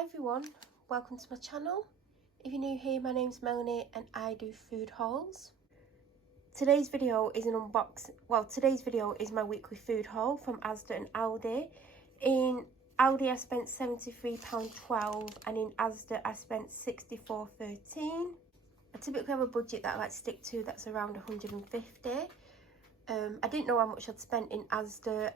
Hi everyone, welcome to my channel. If you're new here, my name's Melanie and I do food hauls. Today's video is an unboxing. Well, today's video is my weekly food haul from Asda and Aldi. In Aldi I spent £73.12 and in Asda I spent £64.13. I typically have a budget that I like to stick to that's around 150. I didn't know how much I'd spent in Asda.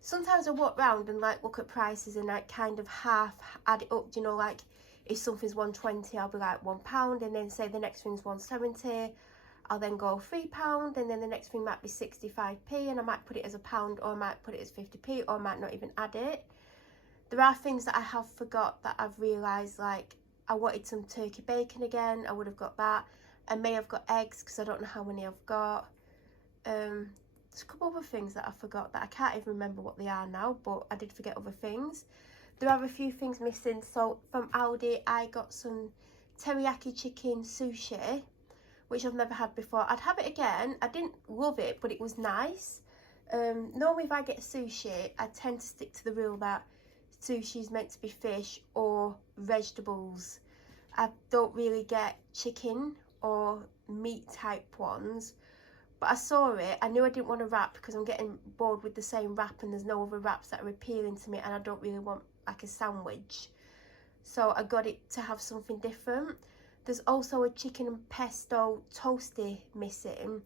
Sometimes I walk around and like look at prices and like kind of half add it up, you know, like if something's 120 I'll be like £1, and then say the next thing's 170, I'll then go £3, and then the next thing might be 65p, and I might put it as a pound, or I might put it as 50p, or I might not even add it. There are things that I have forgot that I've realised, like I wanted some turkey bacon again, I would have got that. I may have got eggs because I don't know how many I've got. There's a couple other things that I forgot that I can't even remember what they are now, but I did forget other things. There are a few things missing. So from Aldi I got some teriyaki chicken sushi, which I've never had before. I'd have it again. I didn't love it, but it was nice. Normally if I get sushi, I tend to stick to the rule that sushi is meant to be fish or vegetables. I don't really get chicken or meat type ones. But I saw it, I knew I didn't want a wrap because I'm getting bored with the same wrap and there's no other wraps that are appealing to me, and I don't really want like a sandwich. So I got it to have something different. There's also a chicken and pesto toasty missing.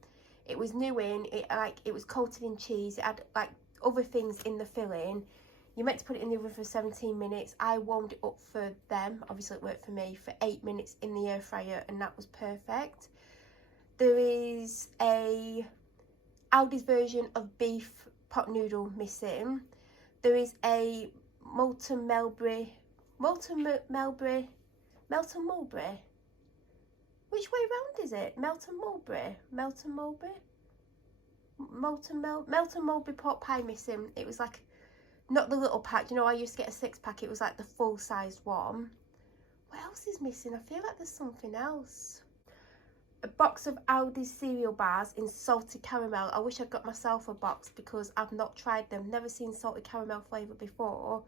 It was new in, it was coated in cheese, it had like other things in the filling. You're meant to put it in the oven for 17 minutes. I warmed it up for them, obviously it worked for me, for 8 minutes in the air fryer, and that was perfect. There is a Aldi's version of beef pot noodle missing. There is a Melton Mulberry. Which way round is it? Melton Mulberry pot pie missing. It was like, not the little pack, you know, I used to get a 6-pack. It was like the full-sized one. What else is missing? I feel like there's something else. A box of Aldi's cereal bars in salted caramel. I wish I'd got myself a box because I've not tried them. Never seen salted caramel flavour before,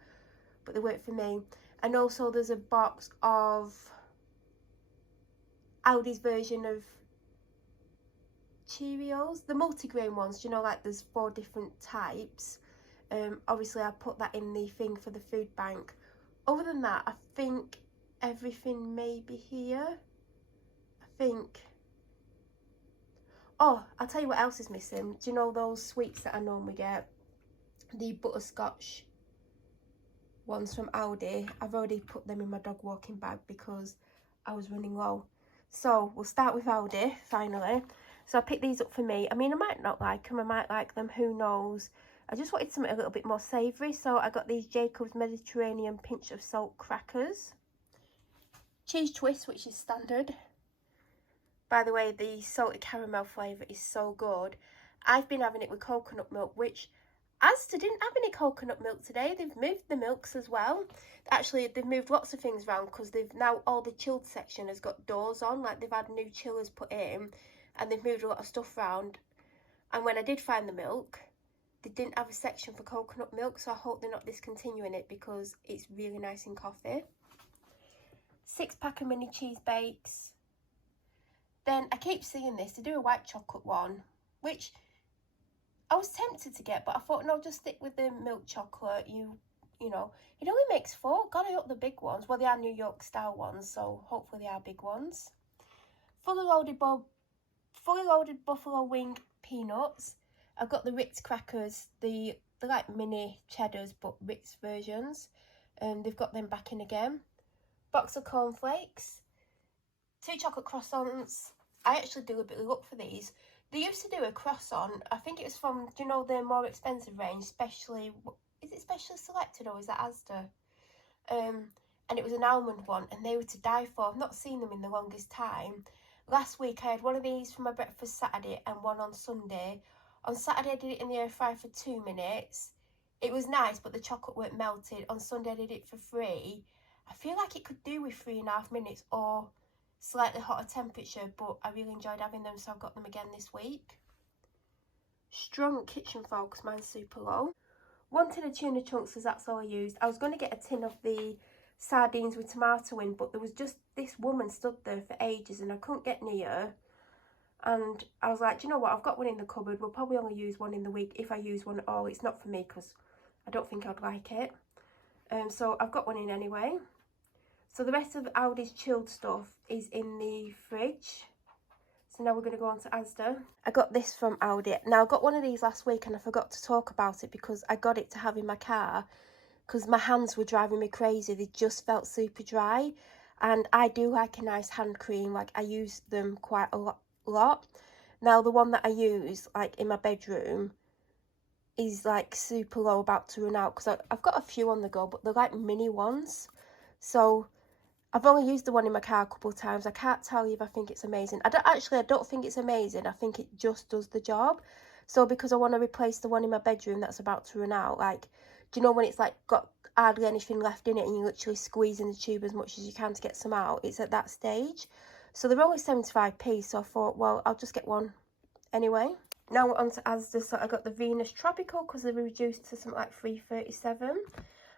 but they work for me. And also there's a box of Aldi's version of Cheerios, the multigrain ones, you know, like there's 4 different types. Obviously I put that in the thing for the food bank. Other than that, I think everything may be here. Oh, I'll tell you what else is missing. Do you know those sweets that I normally get? The butterscotch ones from Aldi. I've already put them in my dog walking bag because I was running low. So we'll start with Aldi, finally. So I picked these up for me. I mean, I might not like them, I might like them, who knows. I just wanted something a little bit more savoury, so I got these Jacob's Mediterranean pinch of salt crackers. Cheese twist, which is standard. By the way, the salted caramel flavour is so good. I've been having it with coconut milk, which Asda didn't have any coconut milk today. They've moved the milks as well. Actually, they've moved lots of things around because they've now, all the chilled section has got doors on. Like they've had new chillers put in and they've moved a lot of stuff around. And when I did find the milk, they didn't have a section for coconut milk. So I hope they're not discontinuing it because it's really nice in coffee. 6-pack of mini cheese bakes. Then I keep seeing this, they do a white chocolate one, which I was tempted to get, but I thought, no, just stick with the milk chocolate. You know, it only makes 4. God, I hope the big ones. Well, they are New York style ones, so hopefully they are big ones. Fully loaded buffalo wing peanuts. I've got the Ritz crackers, they're like mini cheddars, but Ritz versions. They've got them back in again. Box of cornflakes. 2 chocolate croissants. I actually deliberately look for these. They used to do a croissant. I think it was from, do you know, the more expensive range, especially, is it Specially Selected or is that Asda? And it was an almond one and they were to die for. I've not seen them in the longest time. Last week I had one of these for my breakfast Saturday and one on Sunday. On Saturday I did it in the air fryer for 2 minutes. It was nice, but the chocolate weren't melted. On Sunday I did it for 3. I feel like it could do with 3.5 minutes or slightly hotter temperature, but I really enjoyed having them, so I've got them again this week. Strong kitchen forks, mine's super low. 1 tin of tuna chunks, because that's all I used. I was going to get a tin of the sardines with tomato in, but there was just this woman stood there for ages and I couldn't get near. And I was like, do you know what, I've got one in the cupboard. We'll probably only use one in the week, if I use one at all. It's not for me because I don't think I'd like it. So I've got one in anyway. So the rest of Aldi's chilled stuff is in the fridge. So now we're going to go on to Asda. I got this from Aldi. Now, I got one of these last week and I forgot to talk about it because I got it to have in my car because my hands were driving me crazy. They just felt super dry. And I do like a nice hand cream. Like, I use them quite a lot. Now, the one that I use, like, in my bedroom is, like, super low, about to run out. Because I've got a few on the go, but they're, like, mini ones. So I've only used the one in my car a couple of times. I can't tell you if I think it's amazing. I don't think it's amazing. I think it just does the job. So because I want to replace the one in my bedroom that's about to run out, like, do you know when it's like got hardly anything left in it and you're literally squeezing the tube as much as you can to get some out? It's at that stage. So they're only 75p, so I thought, well, I'll just get one anyway. Now we're on to Asda. So I got the Venus Tropical because they reduced to something like $3.37.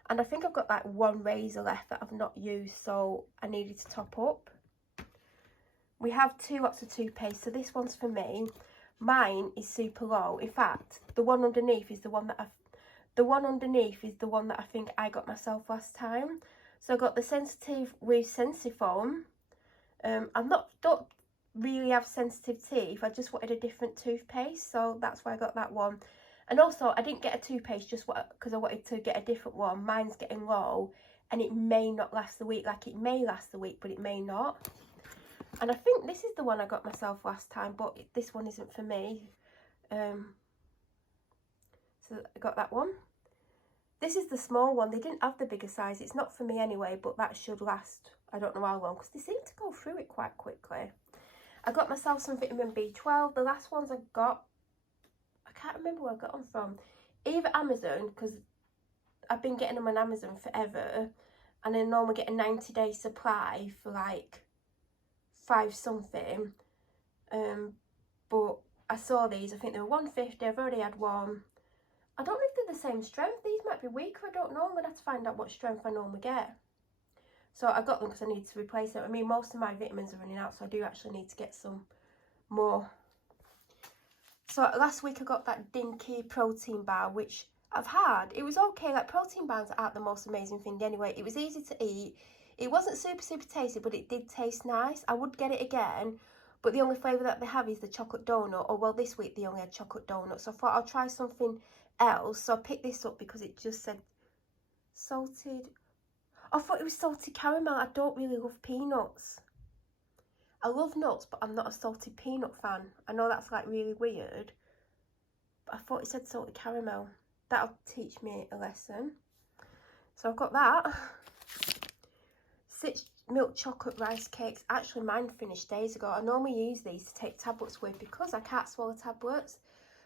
And I think I've got like one razor left that I've not used, so I needed to top up. We have 2 lots of toothpaste, so this one's for me. Mine is super low. In fact, the one underneath is the one that I think I got myself last time. So I got the Sensitive with Sensifoam. Don't really have sensitive teeth. I just wanted a different toothpaste, so that's why I got that one. And also, I didn't get a toothpaste just because I wanted to get a different one. Mine's getting low, and it may not last the week. Like, it may last the week, but it may not. And I think this is the one I got myself last time, but this one isn't for me. So I got that one. This is the small one. They didn't have the bigger size. It's not for me anyway, but that should last, I don't know how long, because they seem to go through it quite quickly. I got myself some vitamin B12. The last ones I got, I can't remember where I got them from. Either Amazon, because I've been getting them on Amazon forever, and I normally get a 90-day supply for like $5 something. But I saw these. I think they were $1.50. I've already had one. I don't know if they're the same strength. These might be weaker. I don't know. I'm gonna have to find out what strength I normally get. So I got them because I need to replace them. I mean, most of my vitamins are running out, so I do actually need to get some more. So last week I got that Dinky protein bar, which I've had. It was okay. Like, protein bars aren't the most amazing thing anyway. It was easy to eat. It wasn't super tasty, but it did taste nice. I would get it again, but the only flavour that they have is the chocolate donut. Or, well, this week they only had chocolate donut, so I thought I'll try something else. So I picked this up because it just said salted. I thought it was salted caramel. I don't really love peanuts. I love nuts, but I'm not a salted peanut fan. I know that's like really weird, but I thought it said salted caramel. That'll teach me a lesson. So I've got that. 6 milk chocolate rice cakes. Actually, mine finished days ago. I normally use these to take tablets with because I can't swallow tablets.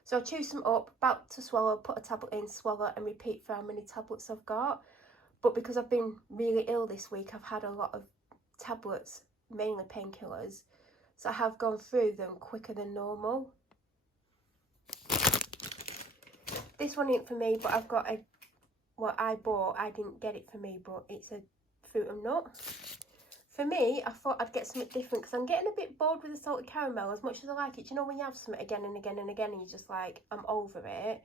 So I choose them up, about to swallow, put a tablet in, swallow, and repeat for how many tablets I've got. But because I've been really ill this week, I've had a lot of tablets, mainly painkillers. So I have gone through them quicker than normal. This one ain't for me, but I've got what I bought. I didn't get it for me, but it's a fruit and nut. For me, I thought I'd get something different because I'm getting a bit bored with the salted caramel. As much as I like it, you know when you have something again and again and again and you're just like, I'm over it.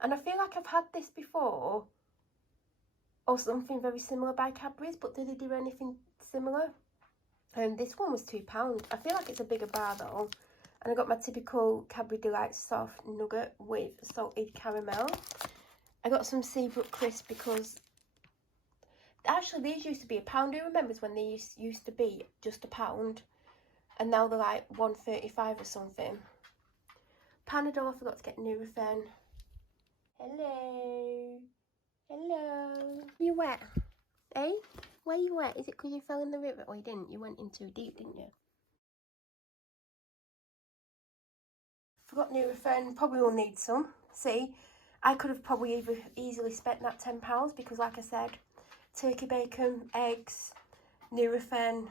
And I feel like I've had this before, or something very similar by Cadbury's, but did they do anything similar? And this one was £2. I feel like it's a bigger bar though. And I got my typical Cadbury Delight soft nugget with salted caramel. I got some Seabrook crisp because actually these used to be £1. Who remembers when they used to be just £1? And now they're like $1.35 or something. Panadol, I forgot to get Nurofen. Hello. Hello. You wet? Eh? Where you wet? Is it because you fell in the river? Or you didn't? You went in too deep, didn't you? Forgot Nurofen. Probably will need some. See, I could have probably easily spent that £10 because, like I said, turkey bacon, eggs, Nurofen.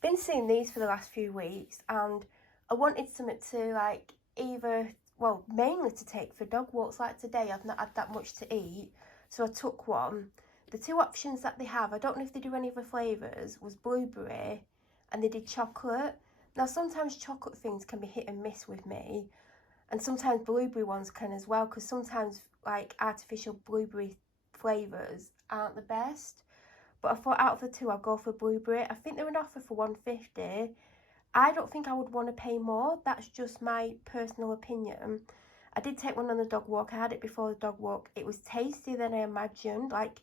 Been seeing these for the last few weeks, and I wanted something to like either well, mainly to take for dog walks. Like today, I've not had that much to eat, so I took one. The two options that they have, I don't know if they do any other flavours, was blueberry and they did chocolate. Now, sometimes chocolate things can be hit and miss with me, and sometimes blueberry ones can as well, because sometimes like artificial blueberry flavours aren't the best. But I thought out of the two, I'll go for blueberry. I think they're an offer for $1.50. I don't think I would want to pay more. That's just my personal opinion. I did take one on the dog walk. I had it before the dog walk. It was tastier than I imagined. Like,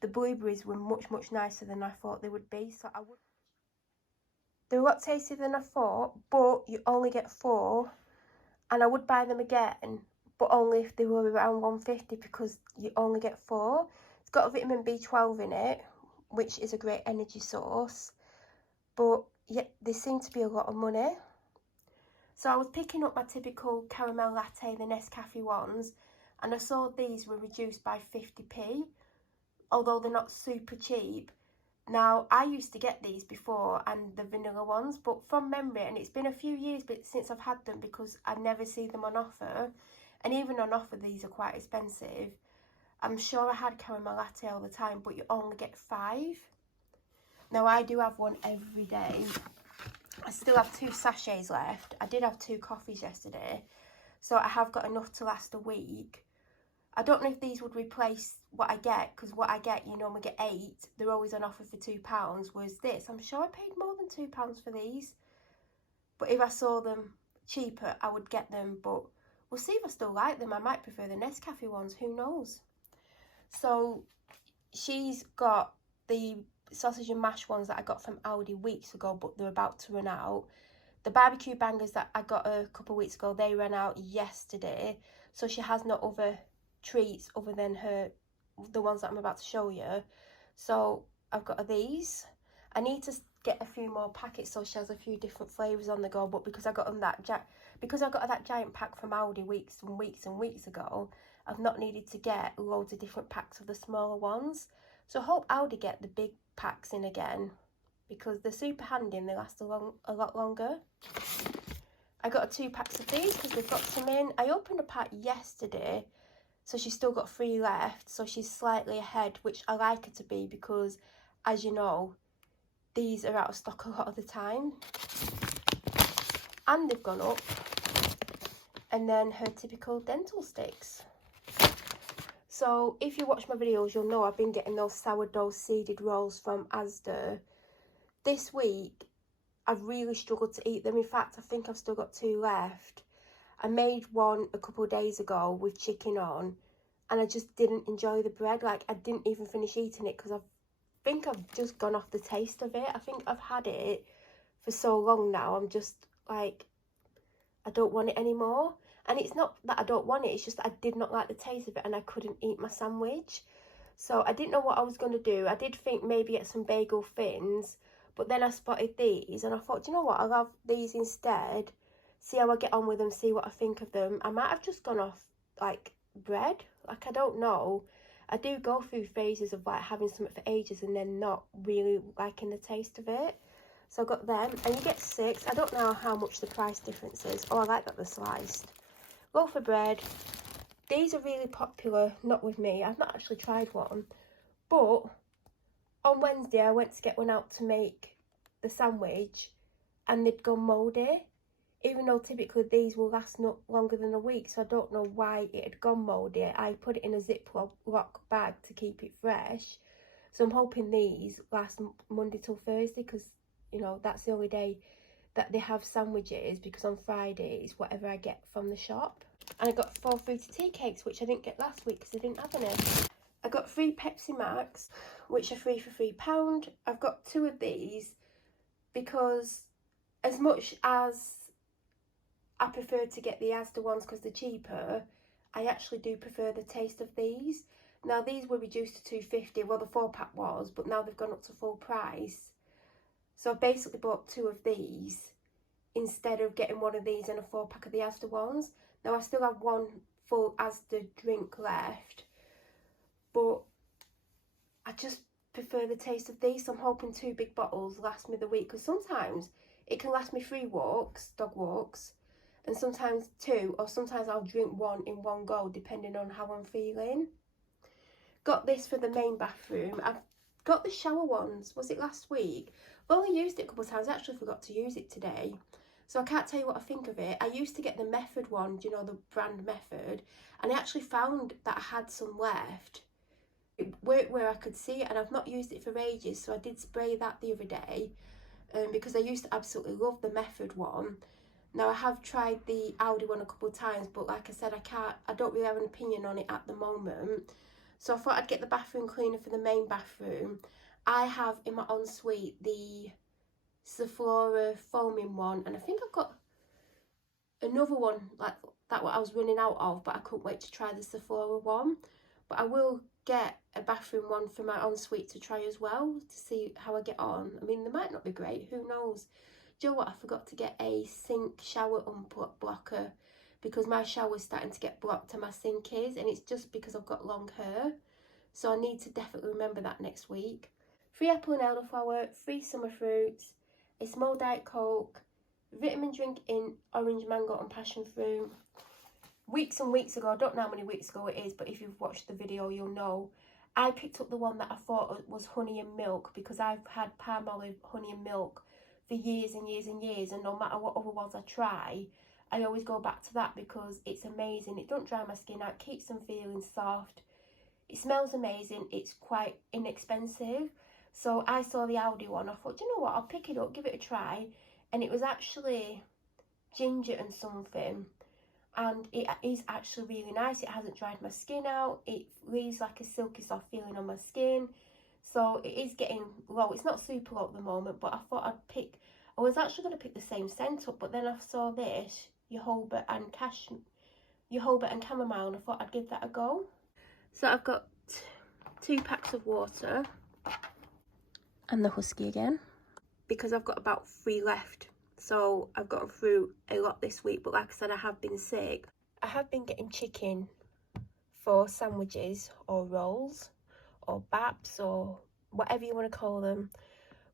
the blueberries were much, much nicer than I thought they would be. So they were a lot tastier than I thought, but you only get 4. And I would buy them again, but only if they were around $1.50, because you only get 4. It's got a vitamin B12 in it, which is a great energy source. But yeah, they seem to be a lot of money. So I was picking up my typical caramel latte, the Nescafe ones, and I saw these were reduced by 50p, although they're not super cheap. Now, I used to get these before, and the vanilla ones, but from memory, and it's been a few years since I've had them, because I never see them on offer, and even on offer these are quite expensive. I'm sure I had caramel latte all the time, but you only get 5. Now, I do have one every day. I still have 2 sachets left. I did have 2 coffees yesterday, so I have got enough to last a week. I don't know if these would replace what I get, because what I get, you normally get 8. They're always on offer for £2, whereas this, I'm sure I paid more than £2 for these. But if I saw them cheaper, I would get them, but we'll see if I still like them. I might prefer the Nescafe ones, who knows. So she's got the sausage and mash ones that I got from Aldi weeks ago, but they're about to run out. The barbecue bangers that I got a couple of weeks ago, they ran out yesterday. So she has no other treats other than the ones that I'm about to show you. So I've got these. I need to get a few more packets so she has a few different flavours on the go, but because I got that giant pack from Aldi weeks and weeks and weeks ago, I've not needed to get loads of different packs of the smaller ones. So I hope Aldi get the big packs in again, because they're super handy and they last a lot longer. I got 2 packs of these because they've got some in. I opened a pack yesterday, so she's still got 3 left, so she's slightly ahead, which I like her to be, because as you know, these are out of stock a lot of the time. And they've gone up. And then her typical dental sticks. So if you watch my videos, you'll know I've been getting those sourdough seeded rolls from Asda. This week, I've really struggled to eat them. In fact, I think I've still got 2 left. I made one a couple of days ago with chicken on, and I just didn't enjoy the bread. Like, I didn't even finish eating it because I think I've just gone off the taste of it. I think I've had it for so long now, I'm just like, I don't want it anymore. And it's not that I don't want it, it's just that I did not like the taste of it and I couldn't eat my sandwich. So I didn't know what I was going to do. I did think maybe get some bagel thins, but then I spotted these and I thought, do you know what, I'll have these instead, see how I get on with them, see what I think of them. I might have just gone off like bread, like I don't know. I do go through phases of like having something for ages and then not really liking the taste of it. So I got them, and you get 6. I don't know how much the price difference is. Oh, I like that they're sliced. Go for bread. These are really popular, not with me. I've not actually tried one. But on Wednesday, I went to get one out to make the sandwich, and they'd gone mouldy. Even though typically these will last not longer than a week, so I don't know why it had gone mouldy. I put it in a Ziploc bag to keep it fresh. So I'm hoping these last Monday till Thursday, because, you know, that's the only day that they have sandwiches, because on Friday it's whatever I get from the shop. And I got 4 fruity tea cakes, which I didn't get last week because I didn't have any. I got 3 Pepsi Max, which are 3 for £3. I've got 2 of these because as much as I prefer to get the Asda ones because they're cheaper, I actually do prefer the taste of these. Now, these were reduced to £2.50, well, the 4-pack was, but now they've gone up to full price. So I basically bought 2 of these instead of getting one of these and a 4-pack of the Asda ones. Now, I still have 1 full Asda drink left, but I just prefer the taste of these. So I'm hoping 2 big bottles last me the week, because sometimes it can last me 3 walks, dog walks, and sometimes 2, or sometimes I'll drink 1 in one go depending on how I'm feeling. Got this for the main bathroom. I've got the shower ones, was it last week? I've only used it a couple of times. I actually forgot to use it today, so I can't tell you what I think of it. I used to get the Method one, do you know, the brand Method, and I actually found that I had some left. It worked where I could see it, and I've not used it for ages, so I did spray that the other day, because I used to absolutely love the Method one. Now I have tried the Aldi one a couple of times, but like I said, I don't really have an opinion on it at the moment. So I thought I'd get the bathroom cleaner for the main bathroom. I have in my ensuite the Sephora foaming one, and I think I've got another one like that what I was running out of, but I couldn't wait to try the Sephora one. But I will get a bathroom one for my ensuite to try as well, to see how I get on. I mean, they might not be great, who knows. Do you know what, I forgot to get a sink shower blocker, because my shower's starting to get blocked and my sink is, and it's just because I've got long hair. So I need to definitely remember that next week. 3 apple and elderflower, 3 summer fruits, a small Diet Coke, vitamin drink in orange, mango and passion fruit. Weeks and weeks ago, I don't know how many weeks ago it is, but if you've watched the video, you'll know, I picked up the one that I thought was honey and milk, because I've had palm olive, honey and milk for years and years and years, and no matter what other ones I try, I always go back to that because it's amazing. It don't dry my skin out, keeps them feeling soft. It smells amazing. It's quite inexpensive. So I saw the Aldi one. I thought, you know what, I'll pick it up, give it a try. And it was actually ginger and something. And it is actually really nice. It hasn't dried my skin out. It leaves like a silky soft feeling on my skin. So it is getting low. It's not super low at the moment, but I thought I'd pick, I was actually going to pick the same scent up, but then I saw this, jojoba and chamomile, and I thought I'd give that a go. So I've got 2 packs of water and the Husky again, because I've got about 3 left. So I've gotten through a lot this week, but like I said, I have been sick. I have been getting chicken for sandwiches or rolls or baps or whatever you want to call them,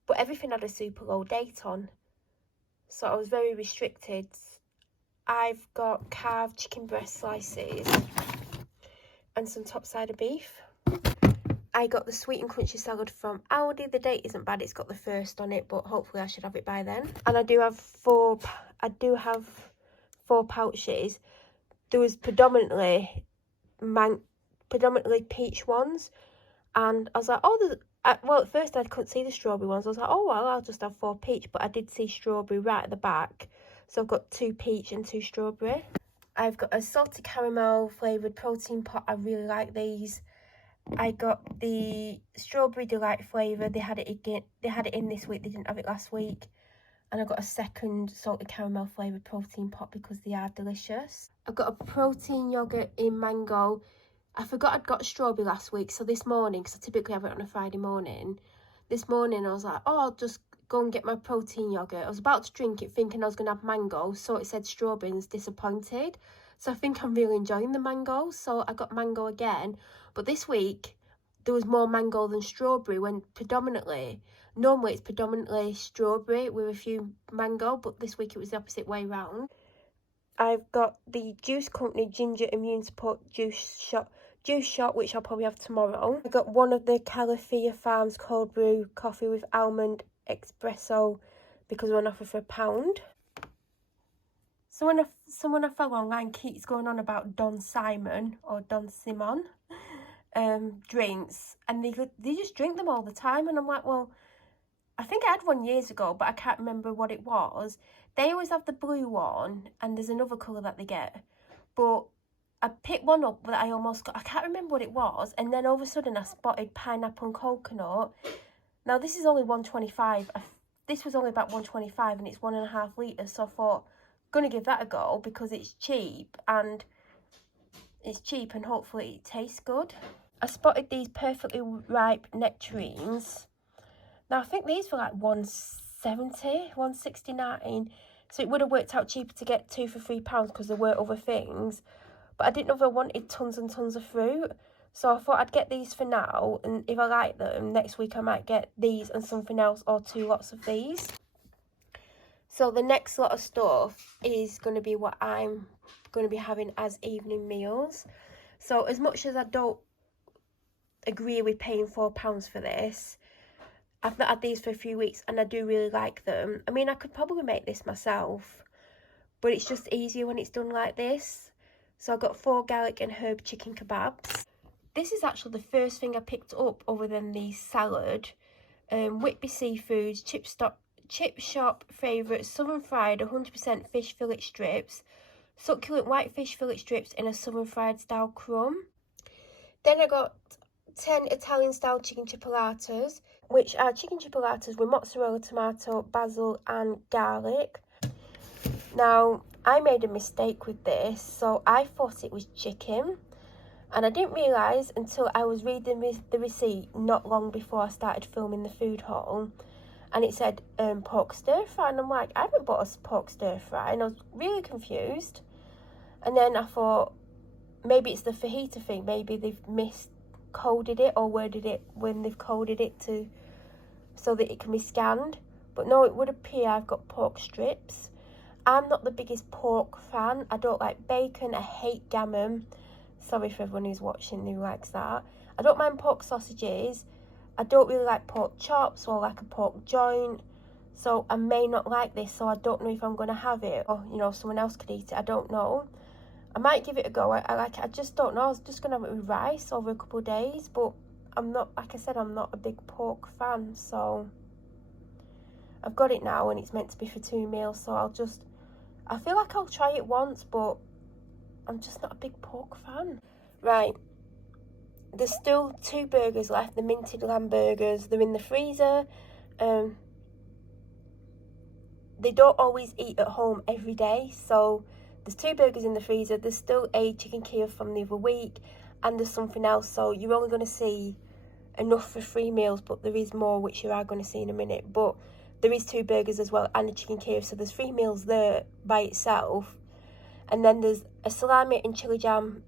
but everything had a super low date on, so I was very restricted. I've got carved chicken breast slices and some top-sider beef. I got the sweet and crunchy salad from Aldi. The date isn't bad, it's got the 1st on it, but hopefully I should have it by then. And I do have 4 pouches. There was predominantly peach ones, and I was like, oh, well, at first I couldn't see the strawberry ones. I was like, oh well, I'll just have 4 peach, but I did see strawberry right at the back, so I've got 2 peach and 2 strawberry. I've got a salted caramel flavoured protein pot. I really like these. I got the strawberry delight flavour. They had it again. They had it in this week. They didn't have it last week. And I got a second salted caramel flavoured protein pot because they are delicious. I've got a protein yoghurt in mango. I forgot I'd got strawberry last week, so this morning, because I typically have it on a Friday morning, this morning I was like, oh, I'll just go and get my protein yoghurt. I was about to drink it thinking I was going to have mango, so it said strawberry and I was disappointed. So I think I'm really enjoying the mango, so I got mango again. But this week, there was more mango than strawberry, when normally it's predominantly strawberry with a few mango, but this week it was the opposite way round. I've got the Juice Company Ginger Immune Support Juice Shot, which I'll probably have tomorrow. I got one of the Califia Farms cold brew coffee with almond espresso, because we're on offer for £1. Someone I follow online keeps going on about Don Simon drinks, and they just drink them all the time, and I'm like, well, I think I had one years ago, but I can't remember what it was. They always have the blue one, and there's another colour that they get, but I picked one up that I almost got, I can't remember what it was, and then all of a sudden I spotted pineapple and coconut. Now this is only $1.25. This was only about $1.25, and it's 1.5 litres, so I thought, gonna give that a go because it's cheap and hopefully it tastes good. I spotted these perfectly ripe nectarines. Now I think these were like $1.70, $1.69, so it would have worked out cheaper to get 2 for £3 because there were other things, but I didn't know if I wanted tons and tons of fruit, so I thought I'd get these for now, and if I like them next week I might get these and something else, or 2 lots of these. So the next lot of stuff is going to be what I'm going to be having as evening meals. So as much as I don't agree with paying £4 for this, I've not had these for a few weeks and I do really like them. I mean, I could probably make this myself, but it's just easier when it's done like this. So I got 4 garlic and herb chicken kebabs. This is actually the first thing I picked up other than the salad. Whitby Seafoods, Chip Shop favourite southern fried 100% fish fillet strips, succulent white fish fillet strips in a southern fried style crumb. Then I got 10 Italian style chicken chipolatas, which are chicken chipolatas with mozzarella, tomato, basil and garlic. Now, I made a mistake with this, so I thought it was chicken, and I didn't realise until I was reading the receipt not long before I started filming the food haul, and it said pork stir fry, and I'm like, I haven't bought a pork stir fry, and I was really confused. And then I thought, maybe it's the fajita thing, maybe they've miscoded it or worded it when they've coded it to so that it can be scanned. But no, it would appear I've got pork strips. I'm not the biggest pork fan. I don't like bacon, I hate gammon. Sorry for everyone who's watching who likes that. I don't mind pork sausages. I don't really like pork chops or like a pork joint. So I may not like this, so I don't know if I'm going to have it. Or, you know, someone else could eat it, I don't know. I might give it a go. I like it. I just don't know. I was just going to have it with rice over a couple of days. But I'm not, like I said, I'm not a big pork fan. So I've got it now and it's meant to be for 2 meals. So I feel like I'll try it once, but I'm just not a big pork fan. Right. There's still 2 burgers left. The minted lamb burgers. They're in the freezer. They don't always eat at home every day. So there's 2 burgers in the freezer. There's still a chicken Kiev from the other week. And there's something else. So you're only going to see enough for 3 meals. But there is more, which you are going to see in a minute. But there is 2 burgers as well and a chicken Kiev. So there's 3 meals there by itself. And then there's a salami and chili jam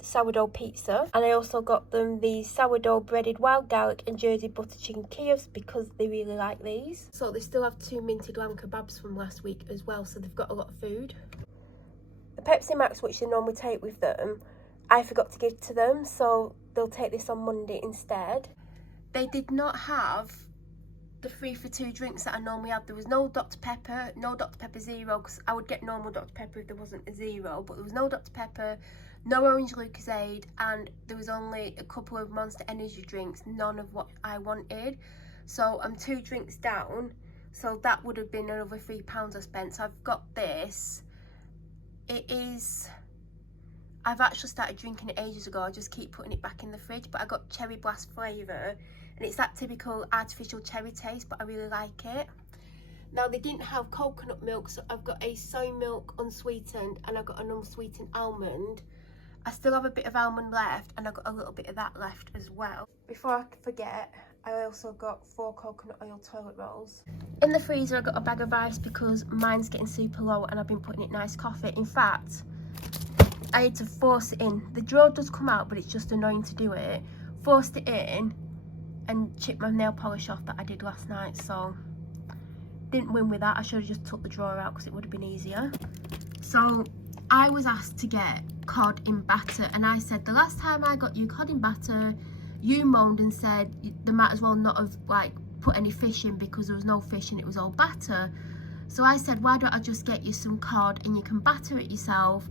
sourdough pizza. And I also got them the sourdough breaded wild garlic and Jersey butter chicken Kievs because they really like these. So they still have 2 minted lamb kebabs from last week as well. So they've got a lot of food. The Pepsi Max, which they normally take with them, I forgot to give to them, so they'll take this on Monday instead. They did not have the 3 for 2 drinks that I normally have. There was no Dr Pepper, no Dr Pepper Zero, because I would get normal Dr Pepper if there wasn't a zero, but there was no Dr Pepper, no Orange Lucozade, and there was only a couple of Monster Energy drinks, none of what I wanted. So I'm 2 drinks down, so that would have been another £3 I spent. So I've got this. I've actually started drinking it ages ago. I just keep putting it back in the fridge, but I got cherry blast flavour, and it's that typical artificial cherry taste, but I really like it. Now, they didn't have coconut milk, so I've got a soy milk unsweetened, and I've got an unsweetened almond. I still have a bit of almond left, and I've got a little bit of that left as well. Before I forget, I also got 4 coconut oil toilet rolls. In the freezer, I got a bag of ice because mine's getting super low and I've been putting it in iced coffee. In fact, I had to force it in. The drawer does come out, but it's just annoying to do it. Forced it in and chipped my nail polish off that I did last night, so didn't win with that. I should have just took the drawer out because it would have been easier. So I was asked to get cod in batter, and I said the last time I got you cod in batter, you moaned and said they might as well not have like put any fish in because there was no fish and it was all batter. So I said, why don't I just get you some cod and you can batter it yourself.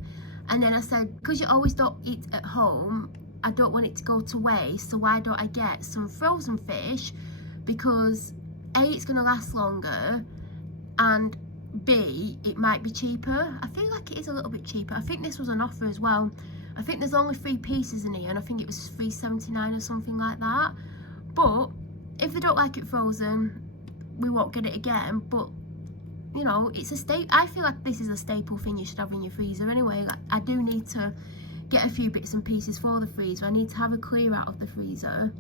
And then I said, because you always don't eat at home, I don't want it to go to waste, so why don't I get some frozen fish, because A, it's going to last longer, and B, it might be cheaper. I feel like it is a little bit cheaper. I think this was on offer as well. I think there's only 3 pieces in here, and I think it was $3.79 or something like that. But if they don't like it frozen, we won't get it again. But you know, it's a staple. I feel like this is a staple thing you should have in your freezer anyway. Like, I do need to get a few bits and pieces for the freezer. I need to have a clear out of the freezer,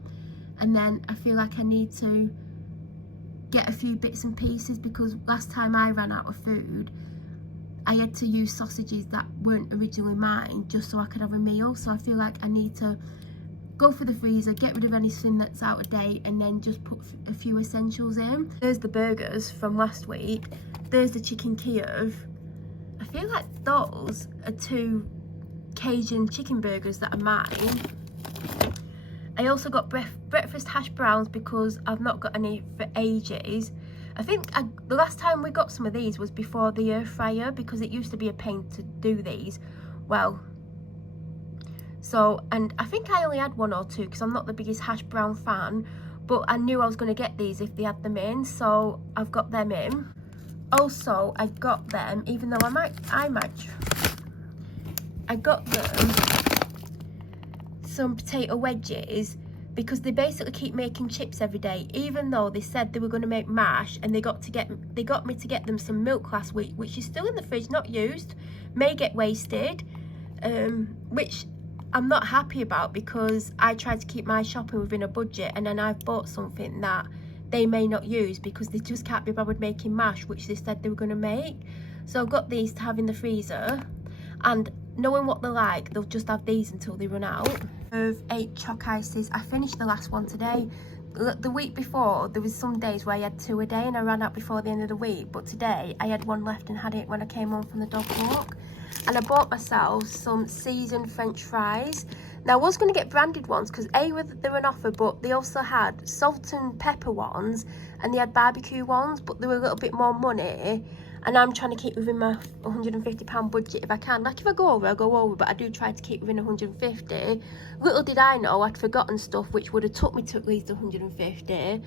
and then I feel like I need to get a few bits and pieces, because last time I ran out of food, I had to use sausages that weren't originally mine just so I could have a meal. So I feel like I need to go through the freezer, get rid of anything that's out of date, and then just put a few essentials in. There's the burgers from last week. There's the chicken Kiev. I feel like those are 2 Cajun chicken burgers that are mine. I also got breakfast hash browns because I've not got any for ages. I think the last time we got some of these was before the air fryer, because it used to be a pain to do these. Well, so, and I think I only had 1 or 2 because I'm not the biggest hash brown fan, but I knew I was going to get these if they had them in, so I've got them in. Also, I got them, even though I got them some potato wedges, because they basically keep making chips every day, even though they said they were going to make mash, and they got me to get them some milk last week, which is still in the fridge, not used, may get wasted, which I'm not happy about, because I tried to keep my shopping within a budget, and then I've bought something that they may not use because they just can't be bothered making mash, which they said they were going to make. So I've got these to have in the freezer, and knowing what they're like, they'll just have these until they run out. Of 8 choc ices. I finished the last one today. The week before, there was some days where I had 2 a day and I ran out before the end of the week, but today I had 1 left and had it when I came home from the dog walk. And I bought myself some seasoned French fries. Now I was going to get branded ones because they were an offer, but they also had salt and pepper ones and they had barbecue ones, but they were a little bit more money, and I'm trying to keep within my £150 budget if I can. Like, if I go over, I go over, but I do try to keep within 150. Little did I know I'd forgotten stuff which would have took me to at least 150,